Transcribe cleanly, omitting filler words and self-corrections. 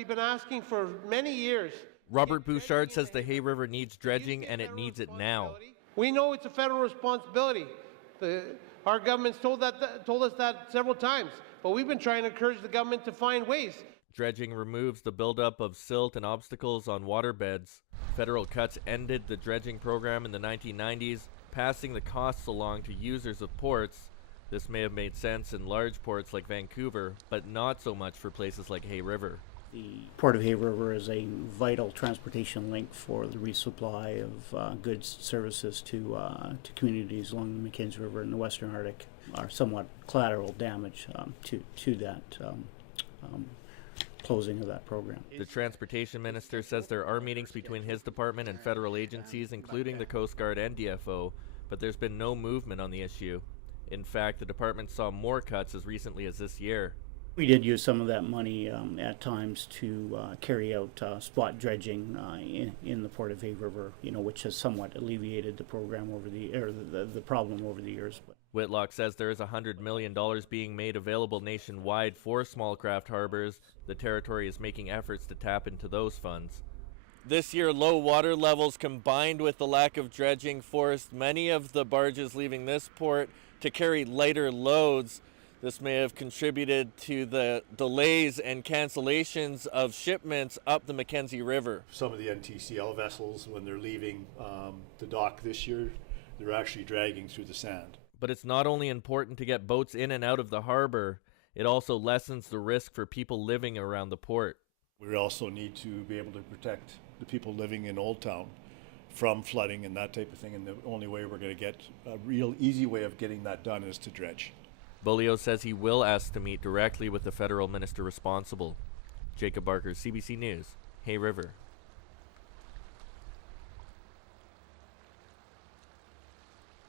we've been asking for many years. Robert Bouchard says the Hay River needs dredging, and it needs it now. We know it's a federal responsibility. Our government's told us that several times, but we've been trying to encourage the government to find ways. Dredging removes the buildup of silt and obstacles on waterbeds. Federal cuts ended the dredging program in the 1990s, passing the costs along to users of ports. This may have made sense in large ports like Vancouver, but not so much for places like Hay River. The Port of Hay River is a vital transportation link for the resupply of goods, services to communities along the Mackenzie River in the Western Arctic. Are somewhat collateral damage to that closing of that program. The transportation minister says there are meetings between his department and federal agencies, including the Coast Guard and DFO, but there's been no movement on the issue. In fact, the department saw more cuts as recently as this year. We did use some of that money at times to carry out spot dredging in the Port of Hay River, which has somewhat alleviated the program the problem over the years. Whitlock says there is $100 million being made available nationwide for small craft harbors. The territory is making efforts to tap into those funds. This year, low water levels combined with the lack of dredging forced many of the barges leaving this port to carry lighter loads. This may have contributed to the delays and cancellations of shipments up the Mackenzie River. Some of the NTCL vessels, when they're leaving the dock this year, they're actually dragging through the sand. But it's not only important to get boats in and out of the harbor, it also lessens the risk for people living around the port. We also need to be able to protect the people living in Old Town from flooding and that type of thing, and the only way we're going to get a real easy way of getting that done is to dredge. Beaulieu says he will ask to meet directly with the federal minister responsible. Jacob Barker, CBC News, Hay River.